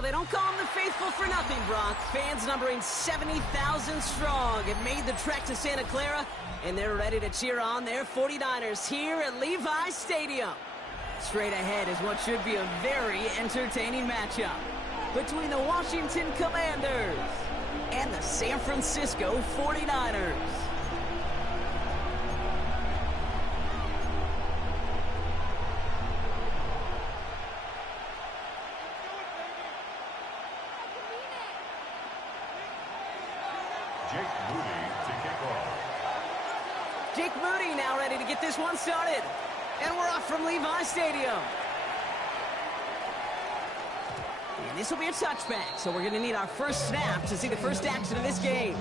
Well, they don't call them the faithful for nothing, Brock. Fans numbering 70,000 strong have made the trek to Santa Clara, and they're ready to cheer on their 49ers here at Levi's Stadium. Straight ahead is what should be a very entertaining matchup between the Washington Commanders and the San Francisco 49ers. Jake Moody now ready to get this one started. And we're off from Levi's Stadium. And this will be a touchback, so we're going to need our first snap to see the first action of this game.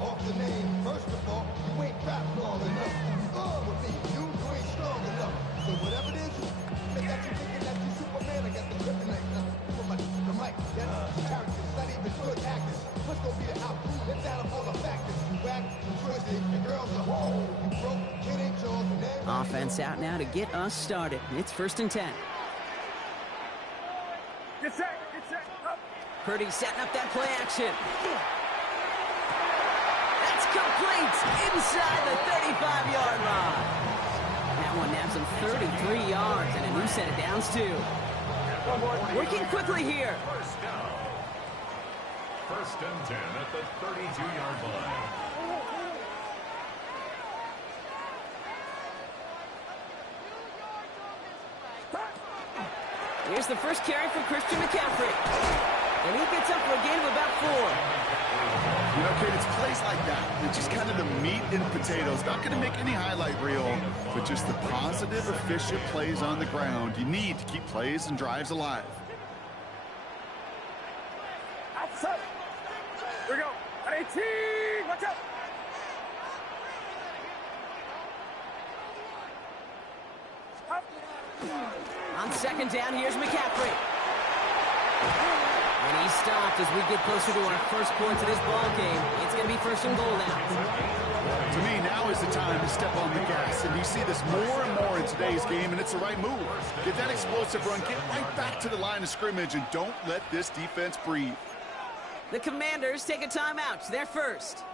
Off the name, first of all, you ain't rap long enough. With me, you ain't strong enough. So whatever it is, they got you thinking that you Superman. I got the kryptonite for the mic. That's characters, not even good actors. What's gonna be the outcome? It's out of all the factors. You whack, you twisted, the girls are whole. You broke, kid ain't yours, and then Offense out now to get us started. It's 1st and 10. Get set, up. Purdy setting up that play action. That's complete inside the 35-yard line. That one naps him 33 yards and a new set of downs, too. Working quickly here. First down. 1st and 10 at the 32-yard line. Here's the first carry for Christian McCaffrey. And he gets up for a gain of about 4. You know, kid, it's plays like that. It's just kind of the meat and potatoes. Not going to make any highlight reel, but just the positive, efficient plays on the ground. You need to keep plays and drives alive. Outside. Here we go. 18. Watch out. On 2nd down, here's McCaffrey. And he's stopped as we get closer to our first points of this ball game. It's going to be 1st and goal now. To me, now is the time to step on the gas. And you see this more and more in today's game, and it's the right move. Get that explosive run, get right back to the line of scrimmage, and don't let this defense breathe. The Commanders take a timeout. They're first.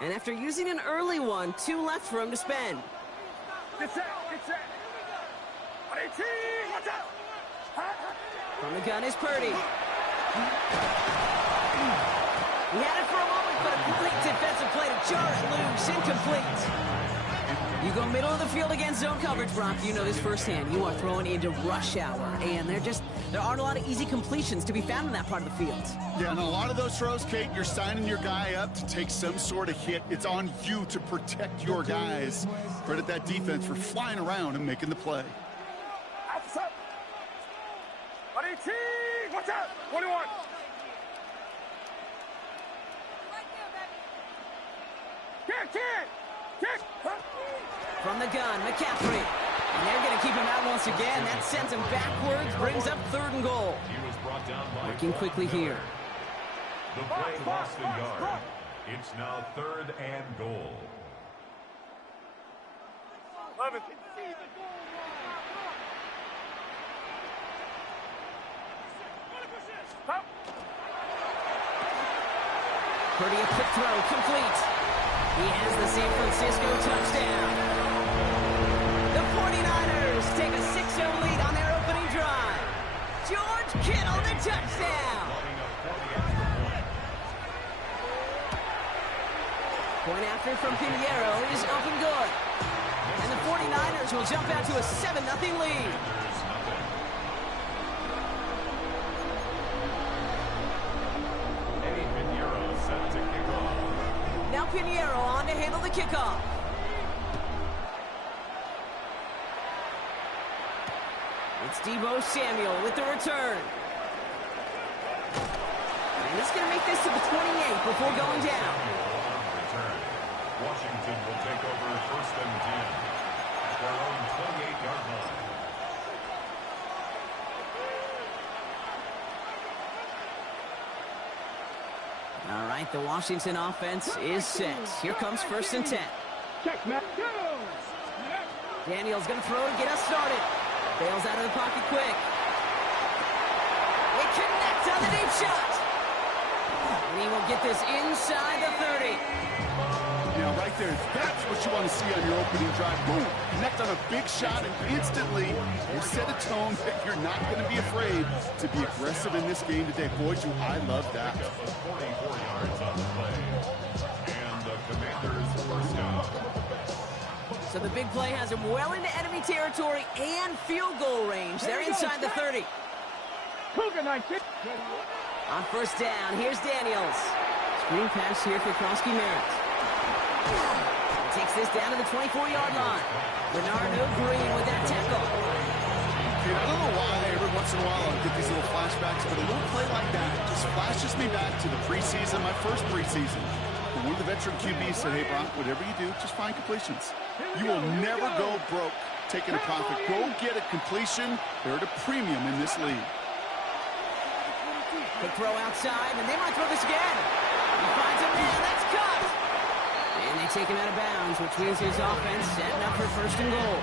And after using an early one, 2 left for him to spend. Get set. 18. Watch out. From the gun is Purdy. He had it for a moment, but a complete defensive play to jar it loose. Incomplete. You go middle of the field against zone coverage, Brock. You know this firsthand. You are throwing into rush hour, and there aren't a lot of easy completions to be found in that part of the field. Yeah, and a lot of those throws, Kate, you're signing your guy up to take some sort of hit. It's on you to protect your guys. Credit that defense for flying around and making the play. Outside. 118. Watch out. 21. Kick. From the gun, McCaffrey. And they're going to keep him out once again. That sends him backwards, brings up 3rd and goal. He was brought down by Working quickly here. The play lost a yard. It's now 3rd and goal. 11. Stop. Purdy, a quick throw, complete. He has the San Francisco touchdown. The 49ers take a 6-0 lead on their opening drive. George Kittle, the touchdown. Point after from Pinheiro is up and good. And the 49ers will jump out to a 7-0 lead. Now Pinheiro on to handle the kickoff. It's Deebo Samuel with the return. And he's going to make this to the 28 before going down. Washington will take over 1st and 10 at their own 28-yard line. All right, the Washington offense is set. Here comes 1st and 10. Check, Matt. Daniel's going to throw to get us started. Bails out of the pocket quick. It connects on the deep shot. And he will get this inside the 30. Yeah, right there. That's what you want to see on your opening drive. Boom. Connect on a big shot, and instantly you set a tone that you're not going to be afraid to be aggressive in this game today. Boy, do I love that. 44 yards on the play. And the Commanders first down. So the big play has him well into enemy territory and field goal range. They're inside the 30. Cougar 19. On 1st down, here's Daniels. Screen pass here for Krosky Merritt. Takes this down to the 24-yard line. Bernardo Green with that tackle. Dude, I don't know why every once in a while I'll get these little flashbacks, but a little play like that just flashes me back to the preseason, my first preseason. One of the veteran QBs said, hey, Brock, whatever you do, just find completions. You will never go broke taking a profit. Go get a completion. They're at a premium in this league. Quick throw outside, and they might throw this again. He finds a man. That's cut. And they take him out of bounds, which means his offense setting up for 1st and goal.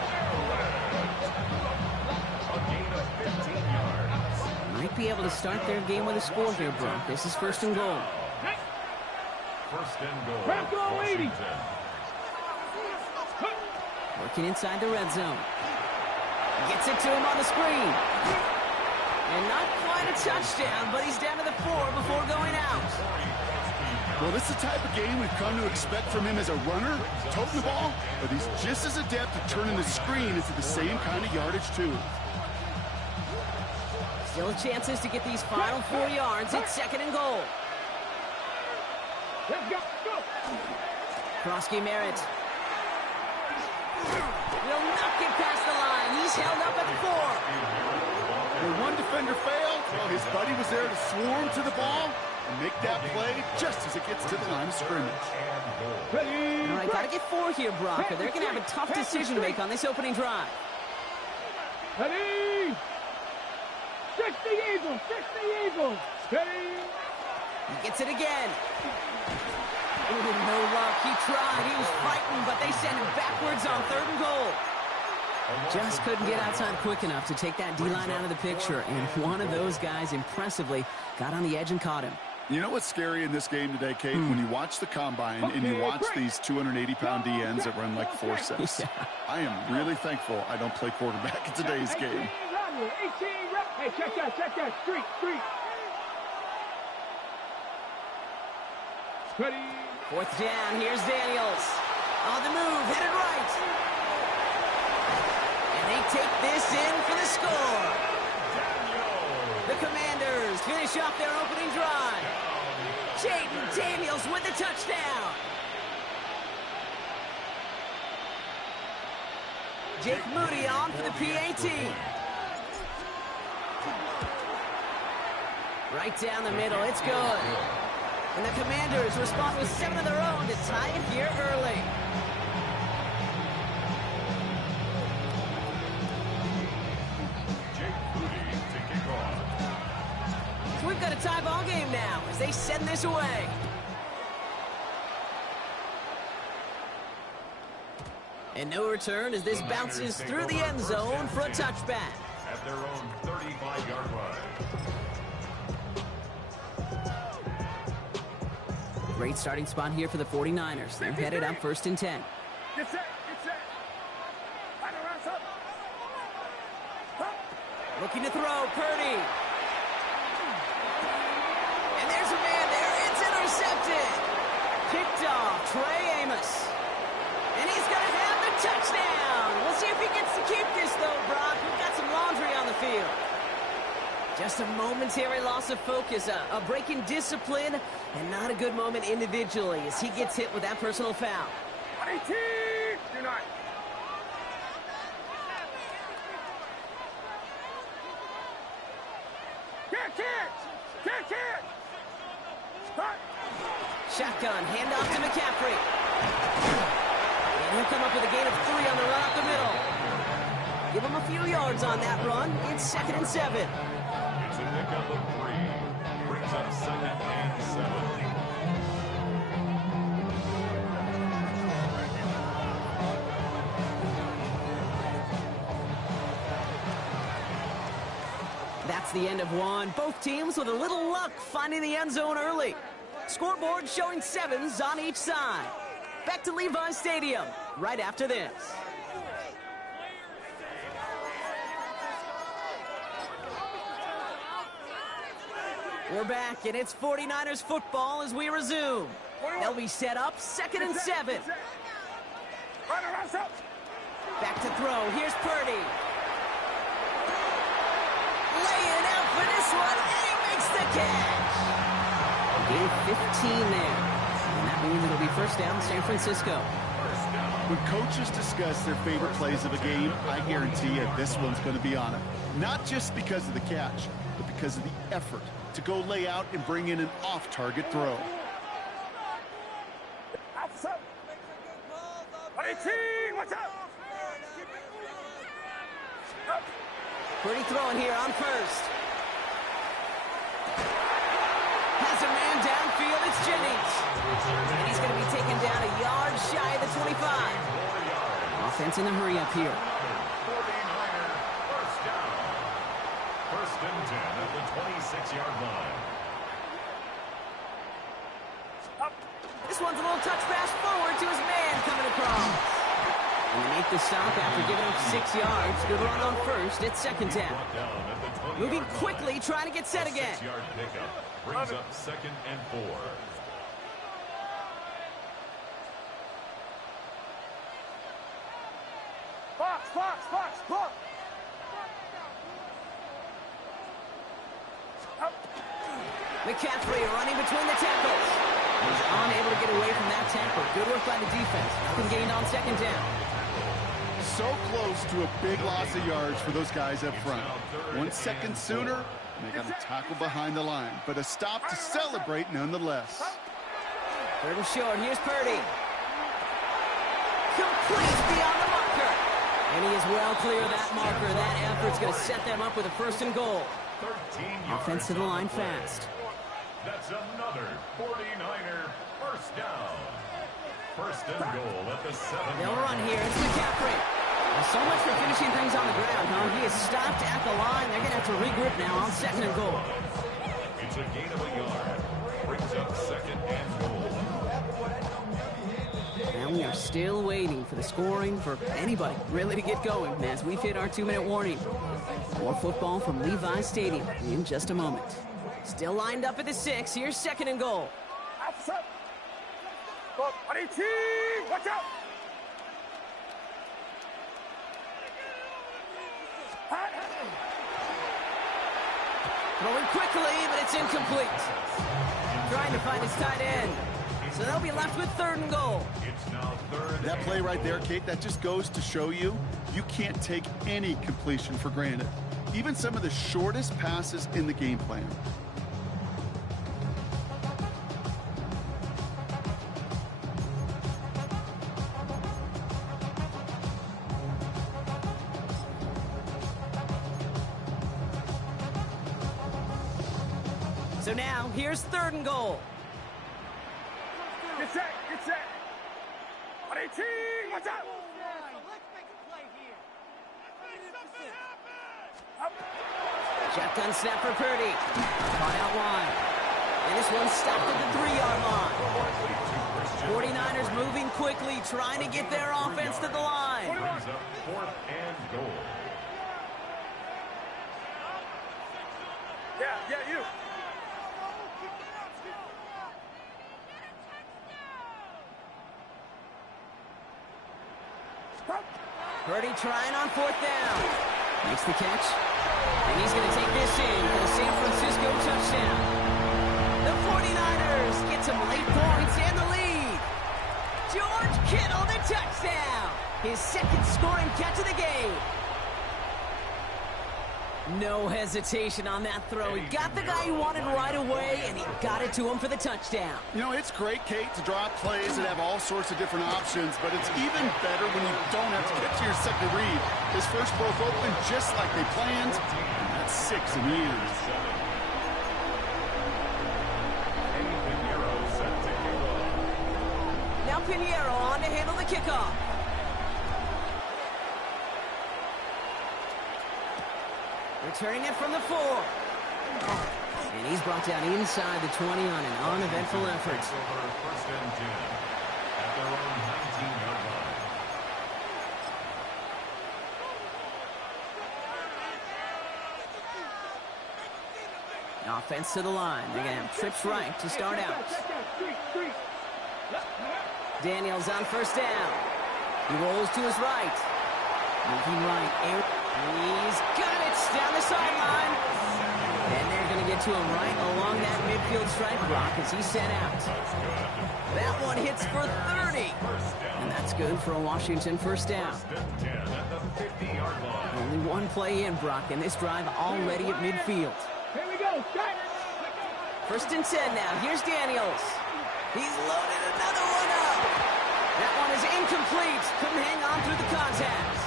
A gain of 15 yards. Might be able to start their game with a score here, bro. This is 1st and goal. 1st and goal. Washington. Working inside the red zone. Gets it to him on the screen. And not quite a touchdown, but he's down to the 4 before going out. Well, this is the type of game we've come to expect from him as a runner, toting the ball, but he's just as adept at turning the screen into the same kind of yardage, too. Still chances to get these final 4 yards. It's 2nd and goal. Let's go. Krosky Merritt. Will not get past the line. He's held up at the 4. When one defender failed, well, his buddy was there to swarm to the ball and make that play just as it gets to the line of scrimmage. All right, got to get 4 here, Brock, or they're going to have a tough decision to make on this opening drive. Ready? 60 Eagles. Ready? He gets it again. Ooh, no luck. He tried. He was fighting, but they send him backwards on 3rd and goal. Just couldn't get outside quick enough to take that D-line out of the picture, and one of those guys impressively got on the edge and caught him. You know what's scary in this game today, Kate? When you watch the combine and you watch these 280-pound DNs that run like 4 sets. Yeah. I am really thankful I don't play quarterback in today's game. 18 Hey, check that. Street. Ready? 4th down. Here's Daniels. On the move, headed right. And they take this in for the score. The Commanders finish off their opening drive. Jaden Daniels with the touchdown. Jake Moody on for the PAT. Right down the middle, it's good. And the Commanders respond with 7 of their own to tie it here early. Jake Moody to kick off. So we've got a tie ball game now as they send this away. And no return as this bounces through the end zone for a touchback. At their own 35-yard line. Great starting spot here for the 49ers. They're headed up 1st and 10. Get set, get set. Final rounds up. Looking to throw, Purdy. And there's a man there. It's intercepted. Picked off, Trey Amos. And he's going to have the touchdown. We'll see if he gets to keep this, though, Brock. We've got some laundry on the field. Just a momentary loss of focus, a break in discipline, and not a good moment individually as he gets hit with that personal foul. 18, do not. Kick. Start. Shotgun, handoff to McCaffrey. And he'll come up with a gain of 3 on the run up the middle. Give him a few yards on that run. It's 2nd and 7. It's a pickup of 3. Brings up 2nd and 7. That's the end of one. Both teams with a little luck finding the end zone early. Scoreboard showing 7s on each side. Back to Levi Stadium right after this. We're back, and it's 49ers football as we resume. They'll be set up 2nd and 7. Final rounds up. Back to throw. Here's Purdy. Laying it out for this one, and he makes the catch. Gain 15 there. And that means it'll be 1st down, San Francisco. When coaches discuss their favorite plays of a game, I guarantee you this one's going to be on it. Not just because of the catch, but because of the effort to go lay out and bring in an off-target throw. Outs up. 18, what's up? Up. Purdy throwing here on 1st. Has a man downfield, it's Jennings. And he's going to be taken down a yard shy of the 25. Offense in the hurry up here. 49er first down. 1st and 10 at the 26-yard line. This one's a little touch pass forward to his man coming across. And they make the stop after giving up 6 yards. Good run on 1st. It's 2nd down. Moving quickly, trying to get set again. 6-yard pickup brings up 2nd and 4. Box. McCaffrey running between the tackles. He's unable to get away from that tackle. Good work by the defense. Nothing gained on 2nd down. So close to a big loss of yards for those guys up front. 1 second sooner, and they got a tackle behind the line. But a stop to celebrate nonetheless. 3rd and short. Here's Purdy. Complete beyond the marker. And he is well clear of that marker. That effort's going to set them up with a 1st and goal. 13 Offense to the line fast. That's another 49er first down. 1st and goal at the 7. They'll run here. It's McCaffrey. Well, so much for finishing things on the ground, huh? He is stopped at the line. They're going to have to regroup now on 2nd and goal. It's a gain of a yard. Brings up 2nd and goal. And we are still waiting for the scoring for anybody really to get going as we've hit our 2-minute warning. More football from Levi Stadium in just a moment. Still lined up at the 6. Here's 2nd and goal. Outs up. 18, watch out. Throwing quickly, but it's incomplete. Trying to find his tight end. So they'll be left with 3rd and goal. It's now 3rd. That play right there, Kate, that just goes to show you can't take any completion for granted. Even some of the shortest passes in the game plan. So now, here's 3rd and goal. Get set, get set. 118, watch out. Shotgun snap for Purdy. Caught out wide. And this one stopped at the 3-yard line. 49ers moving quickly, trying to get their offense to the line. Brings up 4th and goal. Yeah, you. Purdy trying on 4th down. Makes the catch. And he's going to take this in for the San Francisco touchdown. The 49ers get some late points and the lead. George Kittle, the touchdown. His 2nd scoring catch of the game. No hesitation on that throw. He got the guy he wanted right away, and he got it to him for the touchdown. You know, it's great, Kate, to draw up plays and have all sorts of different options, but it's even better when you don't have to get to your second read. His first broke open just like they planned, and that's 6 in years. Now Pinheiro on to handle the kickoff. Returning it from the 4. And he's brought down inside the 20 on an uneventful effort. 1st and 10 at their own 19-yard line. Offense to the line. They're going to have trips right to start out. Daniels on 1st down. He rolls to his right. Moving right. He's got it down the sideline. And they're going to get to him right along that midfield stripe block as he's sent out. That one hits for 30. And that's good for a Washington 1st down. 1st and 10 at the 50-yard line. Only one play in, Brock, and this drive already at midfield. Here we go, start. 1st and 10 now. Here's Daniels. He's loaded another one up. That one is incomplete. Couldn't hang on through the contact.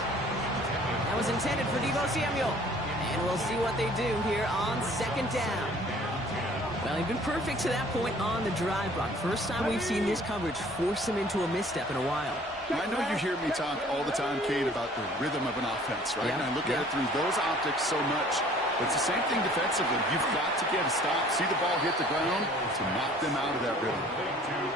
That was intended for Deebo Samuel. And we'll see what they do here on 2nd down. Well, he's been perfect to that point on the drive, Brock. First time we've seen this coverage force him into a misstep in a while. I know you hear me talk all the time, Kate, about the rhythm of an offense, right? Yeah, And I look at it through those optics so much. But it's the same thing defensively. You've got to get a stop, see the ball hit the ground to knock them out of that rhythm.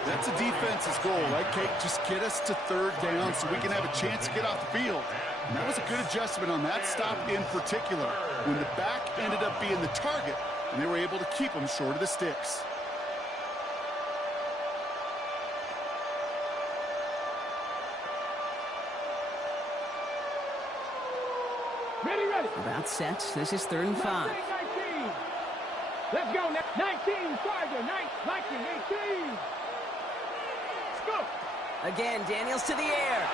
That's a defense's goal, right, Kate? Just get us to 3rd down so we can have a chance to get off the field. And that was a good adjustment on that stop in particular, when the back ended up being the target, and they were able to keep them short of the sticks. Ready. About set. This is 3rd and 5. 19. Let's go now. 19, Charger, 19, 18. Let's go. Again, Daniels to the air.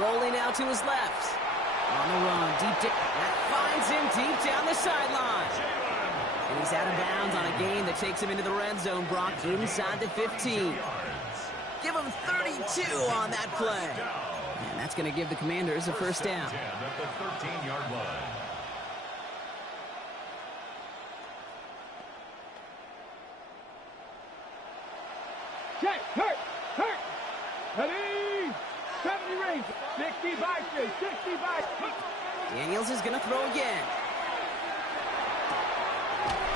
Rolling out to his left. On the run, that finds him deep down the sideline. And he's out of bounds on a gain that takes him into the red zone, Brock, inside the 15. Give him 32 on that play. And that's going to give the Commanders a 1st down. 10 at the 13-yard line. Check, hurt. Ready. 70 range. 65, 65. Daniels is going to throw again.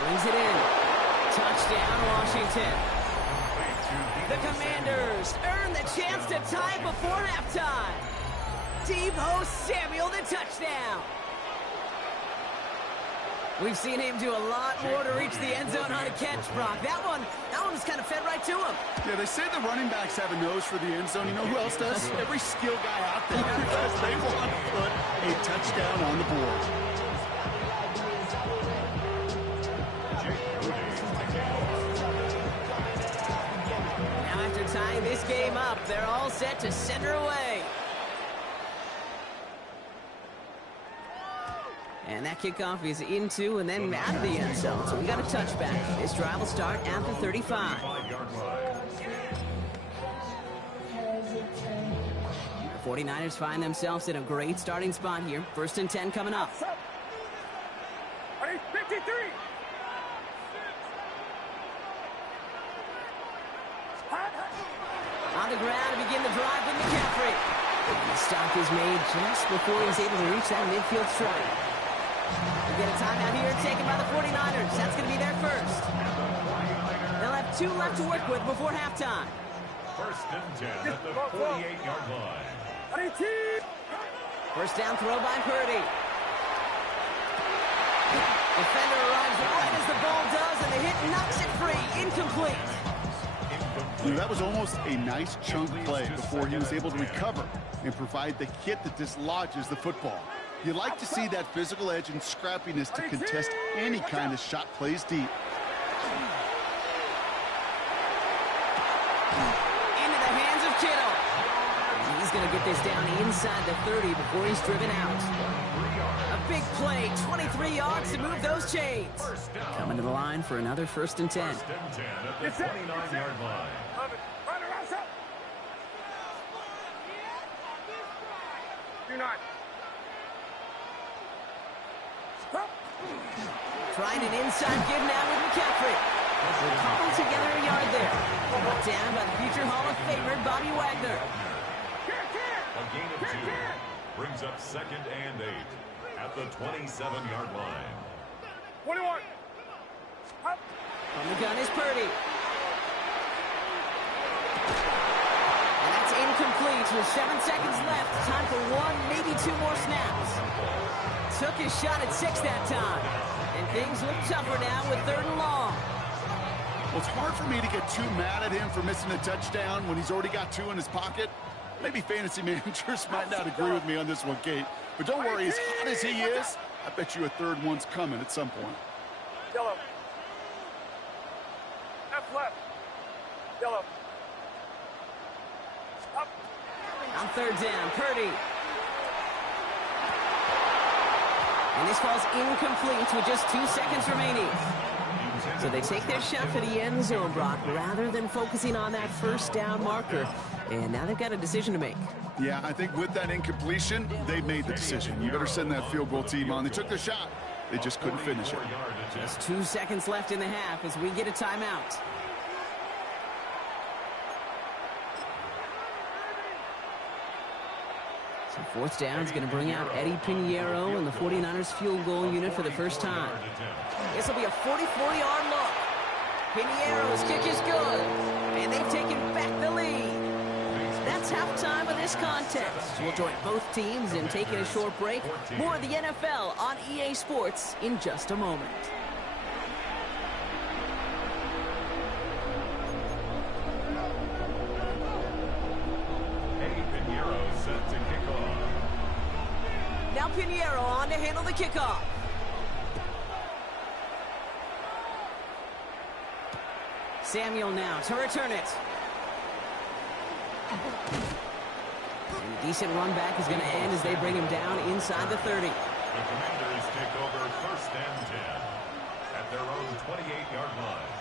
Brings it in. Touchdown, Washington. The Commanders earn the chance to tie before halftime. Deebo Samuel, the touchdown. We've seen him do a lot more to reach the end zone on a catch, Brock. That one was kind of fed right to him. Yeah, they say the running backs have a nose for the end zone. You know who else does? Every skill guy out there, because they want to put a touchdown on the board. tying this game up. They're all set to center away. And that kickoff is into and then out of the end zone. So we got a touchback. This drive will start at the 35. The 49ers find themselves in a great starting spot here. 1st and 10 coming up. 53. On the ground to begin the drive with McCaffrey. And the stop is made just before he's able to reach that midfield strike. We get a timeout here taken by the 49ers. That's going to be their first. They'll have 2 left to work with before halftime. 1st and 10 at the 48-yard line. 1st down throw by Purdy. Defender arrives right as the ball does, and the hit knocks it free. Incomplete. That was almost a nice chunk play before he was able to recover and provide the hit that dislodges the football. You like to see that physical edge and scrappiness to contest any kind of shot plays deep. Into the hands of Kittle. And he's going to get this down inside the 30 before he's driven out. A big play, 23 yards to move those chains. Coming to the line for another 1st and 10. 1st and 10 at the 29-yard line. Do not. Trying an inside give now with McCaffrey. They're cobbled together a yard there. Brought down by the future Hall of Famer, Bobby Wagner. A gain of 2 brings up 2nd and 8 at the 27-yard line. 21. On the gun is Purdy. And that's incomplete with 7 seconds left. Time for 1, maybe 2 more snaps. Took his shot at 6 that time. And things look tougher now with 3rd and long. Well, it's hard for me to get too mad at him for missing a touchdown when he's already got 2 in his pocket. Maybe fantasy managers might not agree with me on this one, Kate. But don't worry, as hot as he is, I bet you a 3rd one's coming at some point. Yellow. Left. Yellow. Up. On 3rd down, Purdy. And this falls incomplete with just 2 seconds remaining. So they take their shot for the end zone, Brock, rather than focusing on that 1st down marker. And now they've got a decision to make. Yeah, I think with that incompletion, they made the decision. You better send that field goal team on. They took their shot. They just couldn't finish it. Just 2 seconds left in the half as we get a timeout. So 4th down is going to bring out Eddie Pinheiro and the 49ers field goal unit for the first time. This will be a 44-yard look. Pinheiro's kick is good, and they've taken back the lead. That's halftime of this contest. We'll join both teams in taking a short break. More of the NFL on EA Sports in just a moment. Set to kick off. Now Pinheiro on to handle the kickoff. Samuel now to return it. And a decent run back is going to end as they bring him down inside the 30. The Commanders take over 1st and 10 at their own 28-yard line.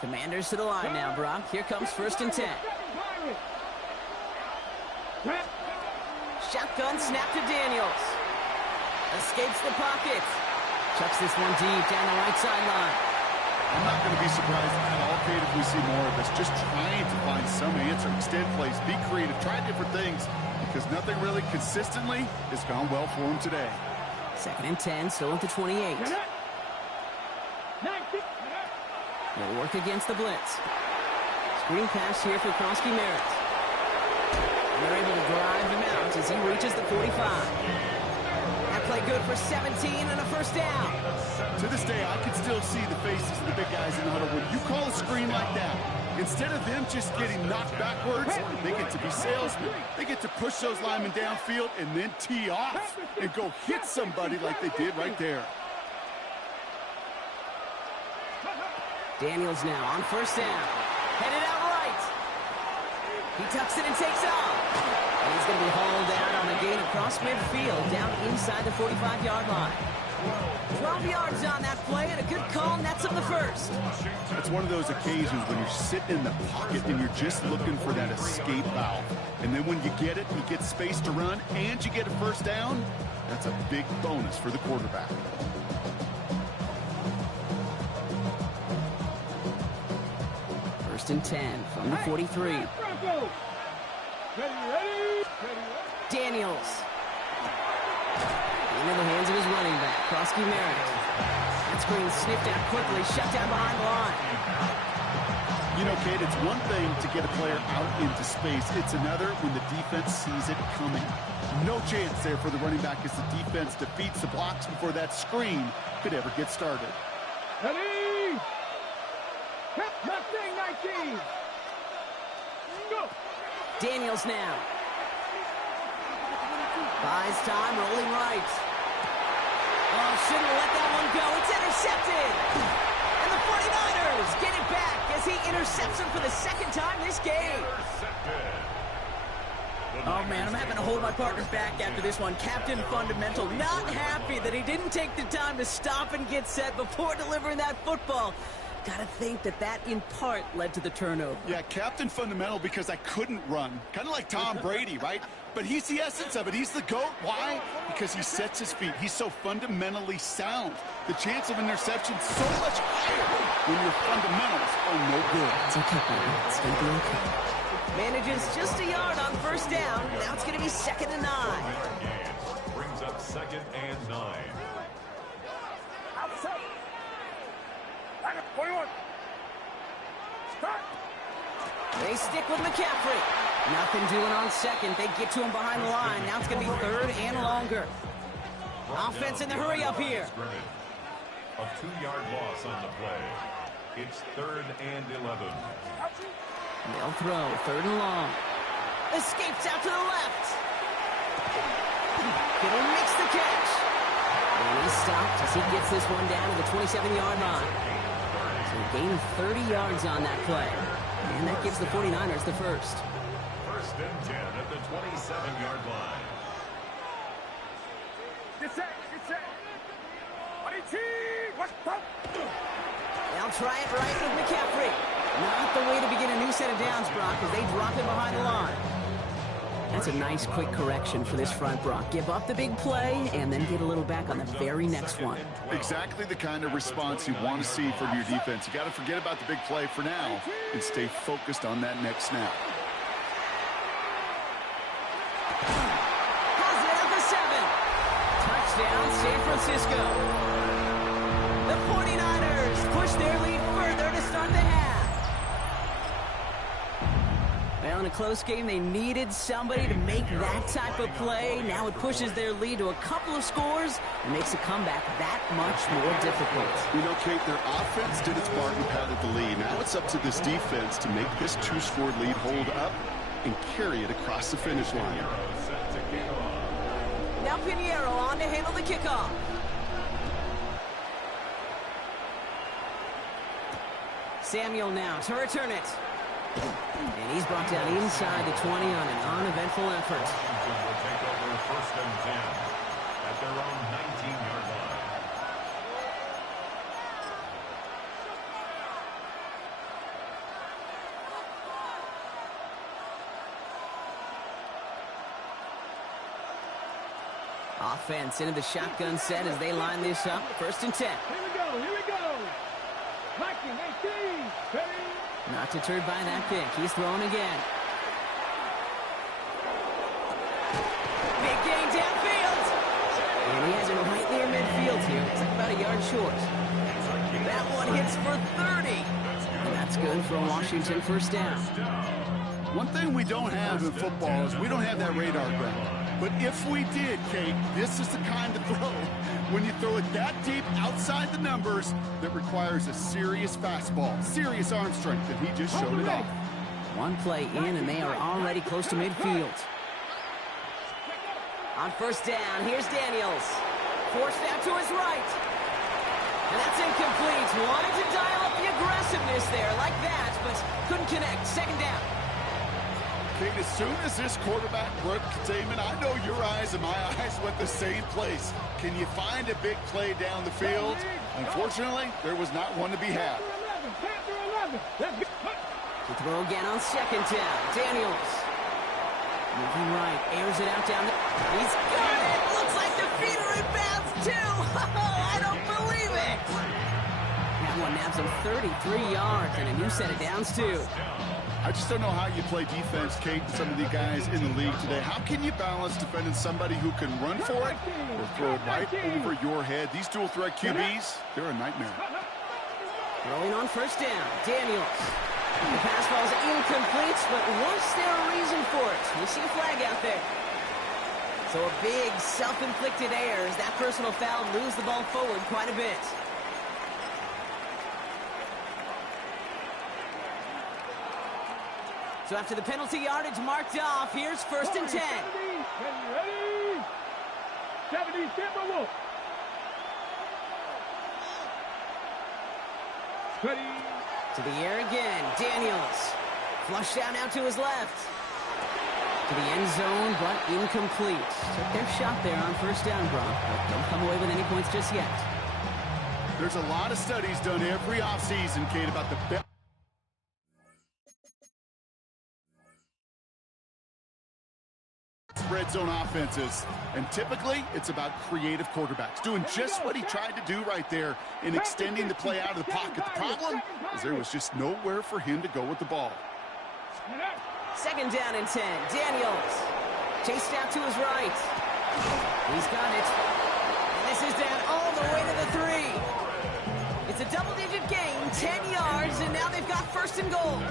Commanders to the line now, Brock. Here comes 1st and 10. Shotgun snap to Daniels. Escapes the pocket. Chucks this one deep down the right sideline. I'm not going to be surprised at all, Kate, if we see more of this. Just trying to find some answer. Extend plays, be creative, try different things, because nothing really consistently has gone well for him today. 2nd and 10, still at the 28. They'll work against the blitz. Screen pass here for Krosky Merritt. And they're able to drive him out as he reaches the 45. Now play good for 17 and a first down. To this day, I can still see the faces of the big guys in the huddle. When you call a screen like that, instead of them just getting knocked backwards, they get to be salesmen. They get to push those linemen downfield and then tee off and go hit somebody like they did right there. Daniels now on first down. Headed out right. He tucks it and takes off. And he's going to be hauled down on a gain across midfield, down inside the 45-yard line. 12 yards on that play, and a good call nets him the first. It's one of those occasions when you're sitting in the pocket and you're just looking for that escape valve. And then when you get it, you get space to run, and you get a first down, that's a big bonus for the quarterback. First and 10 from the 43. Daniels. Into the hands of his running back, Krosky Merritt. That screen sniffed out quickly, shut down behind the line. You know, Kate, it's one thing to get a player out into space. It's another when the defense sees it coming. No chance there for the running back as the defense defeats the blocks before that screen could ever get started. Ready? Mustang 19. Go. Daniels now. Buys time, rolling right. Oh, shouldn't have let that one go. It's intercepted. And the 49ers get it back as he intercepts him for the second time this game. Oh, man, I'm having to hold my partner back after this one. Captain Fundamental not happy that he didn't take the time to stop and get set before delivering that football. Gotta think that in part led to the turnover. Yeah, Captain Fundamental because I couldn't run. Kind of like Tom Brady, right? But he's the essence of it. He's the GOAT. Why? Because he sets his feet. He's so fundamentally sound. The chance of interception so much higher when your fundamentals are no good. It's okay, baby. It's going to be okay. Manages just a yard on first down. Now it's going to be 2nd and 9. Brings up 2nd and 9. Outside. 21. Start. They stick with McCaffrey. Nothing doing on second. They get to him behind the line. Now it's going to be 3rd and longer. Offense in the hurry up here. A 2-yard loss on the play. It's 3rd and 11. They'll throw 3rd and long. Escapes out to the left. Kittle makes the catch. And he's stopped as he gets this one down to the 27-yard line. So a gain of 30 yards on that play. And that gives the 49ers the first. 1st and 10 at the 27-yard line. Get set. Get set. 22. What's up? They'll try it right with McCaffrey. Not the way to begin a new set of downs, Brock, as they drop him behind the line. That's a nice, quick correction for this front, Brock. Give up the big play and then get a little back on the very next one. Exactly the kind of response you want to see from your defense. You got to forget about the big play for now and stay focused on that next snap. Has it at the 7. Touchdown, San Francisco. The 49ers push their lead further to start the half. Well, in a close game, they needed somebody to make that type of play. Now it pushes their lead to a couple of scores and makes a comeback that much more difficult. You know, Kate, their offense did its part and padded the lead. Now it's up to this defense to make this 2-score lead hold up and carry it across the finish line. Now Pinheiro on to handle the kickoff. Samuel now to return it. And he's brought down inside the 20 on an uneventful effort. Will take over 1st and 10 at their own 19-yard line. Offense into the shotgun set as they line this up. 1st and 10. Here we go. Here we go. Micah 19. Ready? Not deterred by that pick. He's throwing again. Big gain downfield. And he has it right near midfield here. It's like about a yard short. That one hits for 30. And that's good for a Washington first down. One thing we don't have in football is we don't have that radar gun. But if we did, Kate, this is the kind of throw, when you throw it that deep outside the numbers, that requires a serious fastball, serious arm strength, and he just showed it off. One play in, and they are already close to midfield. On first down, here's Daniels. Forced out to his right. And that's incomplete. Wanted to dial up the aggressiveness there like that, but couldn't connect. Second down. Kate, as soon as this quarterback broke containment, I know your eyes and my eyes went the same place. Can you find a big play down the field? Unfortunately, there was not one to be had. To throw again on second down. Daniels. Moving right. Airs it out down. He's got it. Looks like the feet are in bounds, too. I don't believe it. That one nabs him 33 yards and a new set of downs, too. I just don't know how you play defense, Kate, with some of the guys in the league today. How can you balance defending somebody who can run for it or throw it right over your head? These dual threat QBs, they're a nightmare. Throwing on first down. Daniels. The pass ball's incomplete, but was there a reason for it? We see a flag out there. So a big self-inflicted error as that personal foul moves the ball forward quite a bit. So after the penalty yardage marked off, here's first and 10. Ready? 70, Simple Wolf. Ready? To the air again, Daniels. Flushed down out to his left. To the end zone, but incomplete. Took their shot there on first down, Brock, but don't come away with any points just yet. There's a lot of studies done every offseason, Kate, about the best red zone offenses, and typically it's about creative quarterbacks doing just what he tried to do right there in extending the play out of the pocket. The problem is there was just nowhere for him to go with the ball. Second down and 10. Daniels chased out to his right. He's got it. And this is down all the way to the 3. It's a double-digit gain, 10 yards, and now they've got first and goal.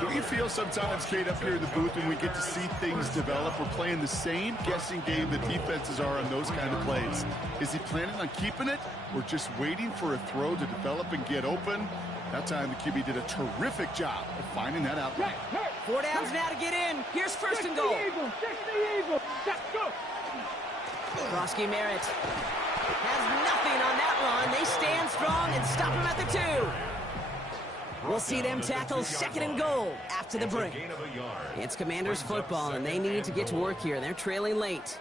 Don't you feel sometimes, Kate, up here in the booth when we get to see things develop, we're playing the same guessing game that defenses are on those kind of plays? Is he planning on keeping it or just waiting for a throw to develop and get open? That time the QB did a terrific job of finding that out. 4 downs now to get in. Here's first and goal. Krosky Merritt has nothing on that run. They stand strong and stop him at the 2. We'll see them tackle second and goal after the break. It's Commanders football, and they need to get to work here. They're trailing late.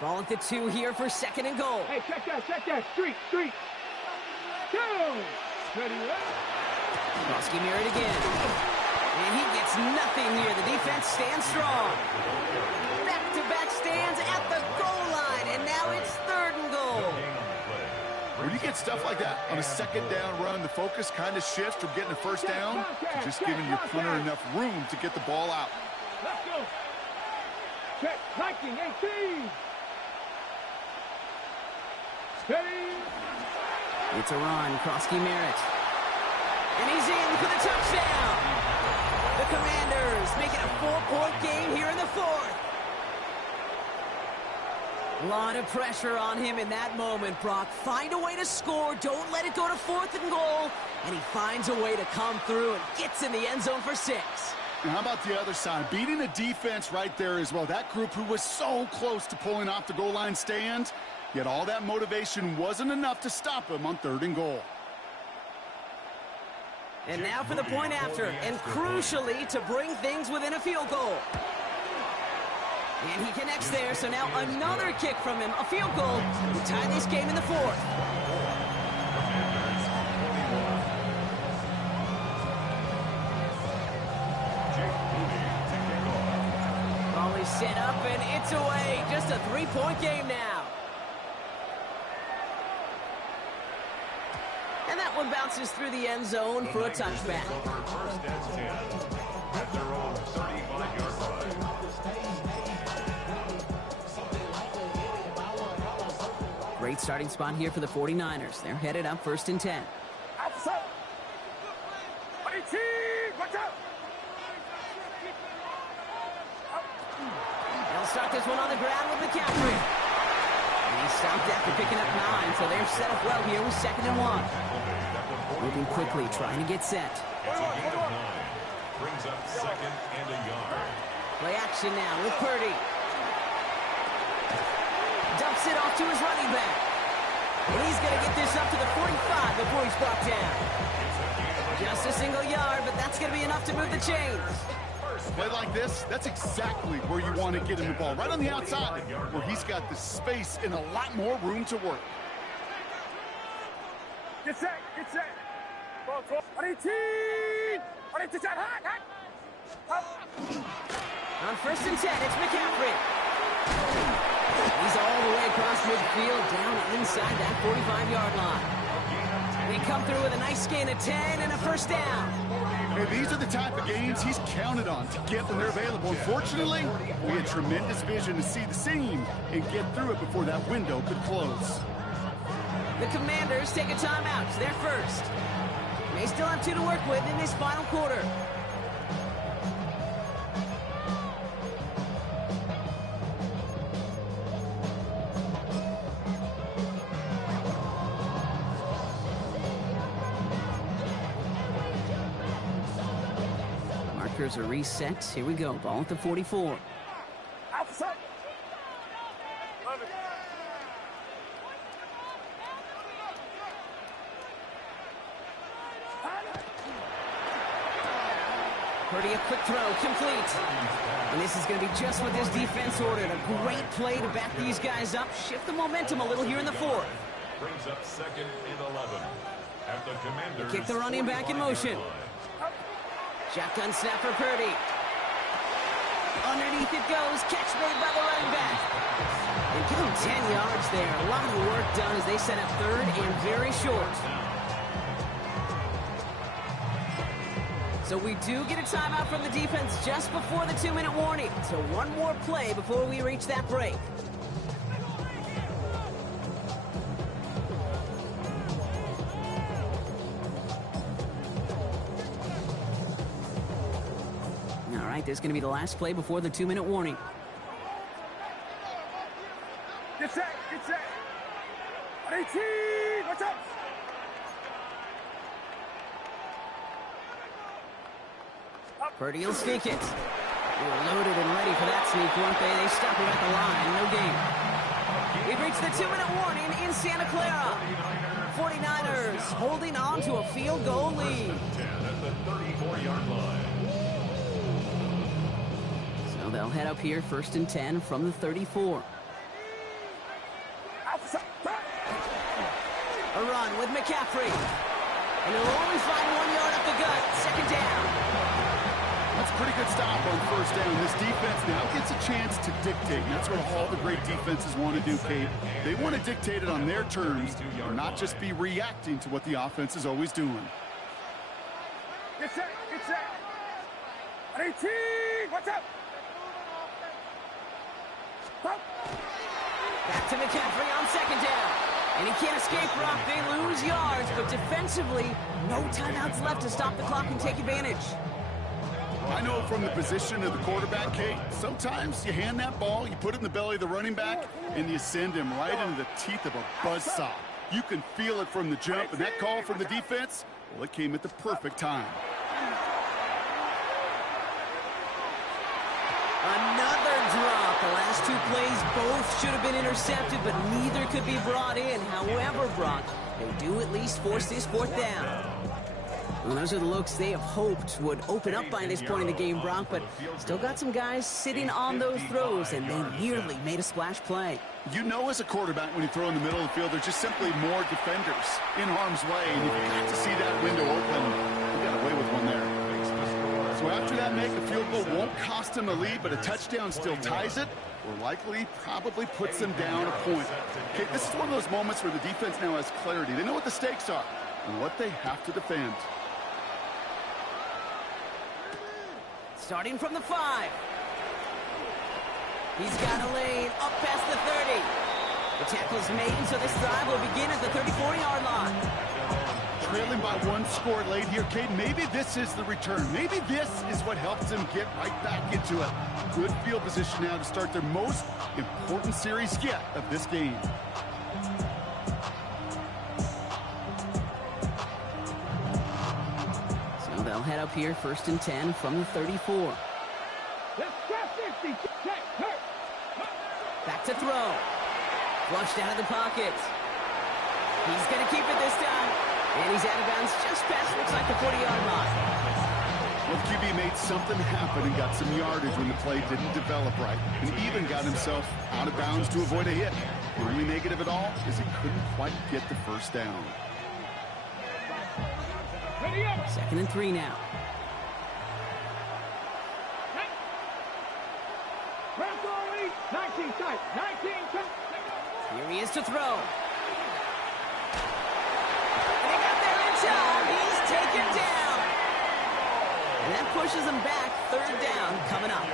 Ball at the 2 here for second and goal. Hey, check that. Street. 2. Ready? Krosky Merritt again. And he gets nothing here. The defense stands strong. Back-to-back stands at the goal line, and now it's third and goal. When you get stuff like that on a second down run, the focus kind of shifts from getting a first down to just giving your punter enough room to get the ball out. Let's go. Check. 19-18. Steady. It's a run. Krosky Merritt. And he's in for the touchdown. The Commanders make it a 4-point game here in the 4th. A lot of pressure on him in that moment, Brock. Find a way to score. Don't let it go to 4th and goal. And he finds a way to come through and gets in the end zone for 6. And how about the other side? Beating the defense right there as well. That group who was so close to pulling off the goal line stand, yet all that motivation wasn't enough to stop him on 3rd and goal. And now for the point after, and crucially to bring things within a field goal. And he connects there, so now another kick from him, a field goal, to tie this game in the 4th. Ball is set up, and it's away. Just a 3-point game now. And that one bounces through the end zone for a touchback. First and 10 at their own 35-yard line. Great Great starting spot here for the 49ers. They're headed up 1st and 10. Outside. 18. Watch out. They'll start this one on the ground with McCaffrey. He stopped after picking up 9, so they're set up well here with 2nd and 1. Moving quickly, trying to get set. It's a gain of 9. Brings up 2nd and a yard. Play action now with Purdy. Dumps it off to his running back. And he's going to get this up to the 45 before he's brought down. Just a single yard, but that's going to be enough to move the chains. Play like this, that's exactly where you want to get him the ball. Right on the outside, where he's got the space and a lot more room to work. Get set. Get set. Ball 12. 18. 18. Hot. On 1st and 10, it's McCaffrey. He's all the way across midfield, down inside that 45-yard line. They come through with a nice gain of 10 and a 1st down. Hey, these are the type of gains he's counted on to get when they're available. Unfortunately, we had tremendous vision to see the seam and get through it before that window could close. The Commanders take a timeout. They're first. They still have 2 to work with in this final quarter. Markers are reset. Here we go. Ball at the 44. Outside. Love it. Purdy, a quick throw, complete. And this is going to be just what this defense ordered. A great play to back these guys up, shift the momentum a little here in the 4th. Brings up 2nd and 11. At the Commanders. Kick the running back in motion. Shotgun snap for Purdy. Underneath it goes. Catch made by the running back. And give him 10 yards there. A lot of work done as they set up 3rd and very short. So we do get a timeout from the defense just before the 2-minute warning. So one more play before we reach that break. All right, this is going to be the last play before the 2-minute warning. Get set. Get set. 18. Watch out. Purdy will sneak it. They were loaded and ready for that sneak, weren't they? They stop him at the line. No gain. We've reached the 2-minute warning in Santa Clara. 49ers holding on to a field goal lead. 10 at the 34-yard line. So they'll head up here 1st and 10 from the 34. Outside. A run with McCaffrey. And he'll only find 1 yard up the gut. 2nd down. That's a pretty good stop on 1st down. This defense now gets a chance to dictate, and that's what all the great defenses want to do, Kate. They want to dictate it on their terms and not just be reacting to what the offense is always doing. Get set. Get set. 18. Watch out. Back to McCaffrey on 2nd down. And he can't escape, Brock. They lose yards, but defensively, no timeouts left to stop the clock and take advantage. I know from the position of the quarterback, Kate, sometimes you hand that ball, you put it in the belly of the running back, and you send him right into the teeth of a buzzsaw. You can feel it from the jump, and that call from the defense, well, it came at the perfect time. Another drop. The last 2 plays both should have been intercepted, but neither could be brought in. However, Brock, they do at least force this 4th down. Well, those are the looks they have hoped would open up by this point in the game, Brock, but still got some guys sitting on those throws, and they nearly made a splash play. You know as a quarterback when you throw in the middle of the field, there's just simply more defenders in harm's way, and you've got to see that window open. You got away with one there. So after that make, a field goal won't cost them a lead, but a touchdown still ties it, or likely probably puts them down a point. Okay, this is one of those moments where the defense now has clarity. They know what the stakes are and what they have to defend. Starting from the 5. He's got a lane up past the 30. The tackle's made, so this drive will begin at the 34-yard line. Trailing by one score late here, Cade. Maybe this is the return. Maybe this is what helps them get right back into it. Good field position now to start their most important series yet of this game. So they'll head up here, 1st and 10 from the 34. Back to throw. Flushed out of the pocket. He's going to keep it this time. And he's out of bounds just past, looks like, the 40-yard line. Well, QB made something happen and got some yardage when the play didn't develop right. And even got himself out of bounds to avoid a hit. The only negative at all is he couldn't quite get the first down. 2nd and 3 now. Here he is to throw. And he got there in time. He's taken down. And that pushes him back. 3rd down coming up.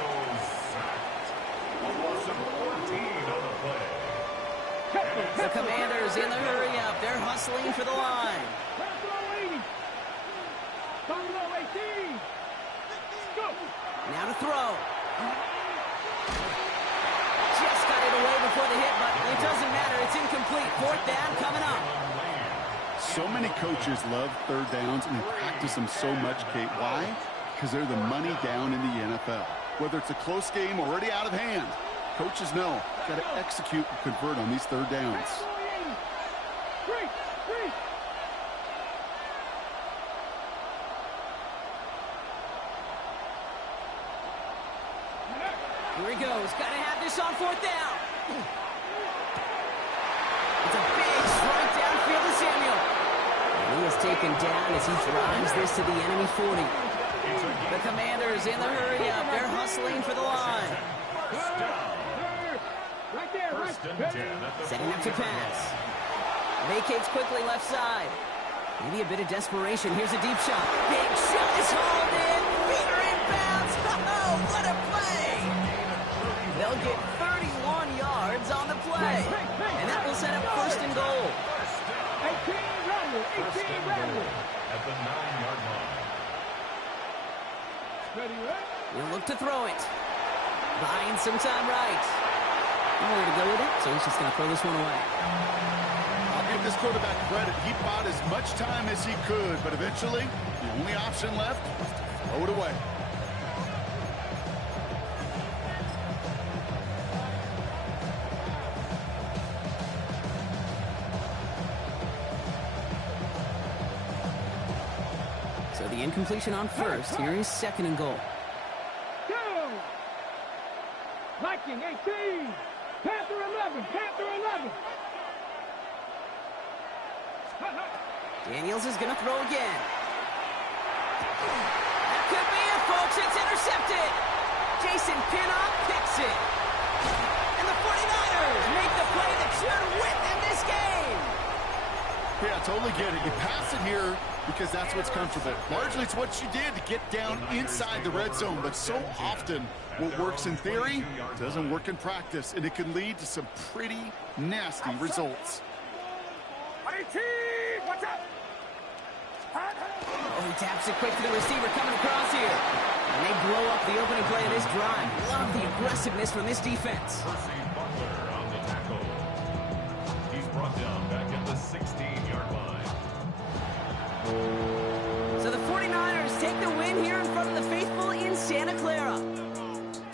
The Commanders in the hurry up. They're hustling for the line. Now to throw. Just got it away before the hit, but it doesn't matter. It's incomplete. 4th down coming up. So many coaches love 3rd downs and practice them so much, Kate. Why? Because they're the money down in the NFL. Whether it's a close game already out of hand, coaches know got to execute and convert on these 3rd downs. Here he goes. Got to have this on 4th down. It's a big strike downfield to Samuel. And he is taken down as he drives this to the enemy 40. The Commanders in the hurry up. They're hustling for the line. Setting up to pass. Vacates quickly left side. Maybe a bit of desperation. Here's a deep shot. Big shot is hauled in. Feet are inbounds. Oh, what a play! They'll get 31 yards on the play. And that will set up 1st and goal. 18 at the 9-yard line. He'll look to throw it. Buying some time right. Nowhere to go with it, so he's just going to throw this one away. I'll give this quarterback credit. He bought as much time as he could, but eventually, the only option left was to throw it away. So the incompletion on 1st. Here is 2nd and goal. Viking 18. Panther 11. Panther 11. Daniels is going to throw again. That could be it, folks. It's intercepted. Jason Pinnock picks it. And the 49ers make the play that should win them this game. Yeah, totally get it. You pass it here because that's what's comfortable. Largely, it's what you did to get down inside the red zone. But so often, what works in theory doesn't work in practice, and it can lead to some pretty nasty results. Watch out! Oh, he taps it quick to the receiver coming across here. And they blow up the opening play of this drive. Love the aggressiveness from this defense. Percy Butler on the tackle. He's brought down back at the 16-yard line. So the 49ers take the win here in front of the faithful in Santa Clara.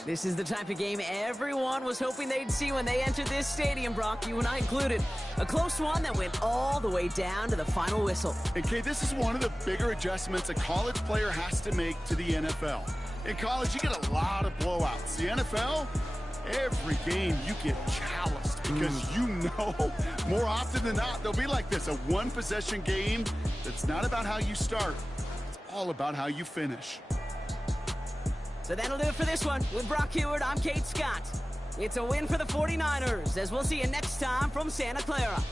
This is the type of game everyone was hoping they'd see when they entered this stadium, Brock, you and I included. A close one that went all the way down to the final whistle. Okay, this is one of the bigger adjustments a college player has to make to the NFL. In college, you get a lot of blowouts. The NFL, every game you get calloused because you know more often than not they'll be like this, a one-possession game that's not about how you start. It's all about how you finish. So that'll do it for this one. With Brock Heward, I'm Kate Scott. It's a win for the 49ers, as we'll see you next time from Santa Clara.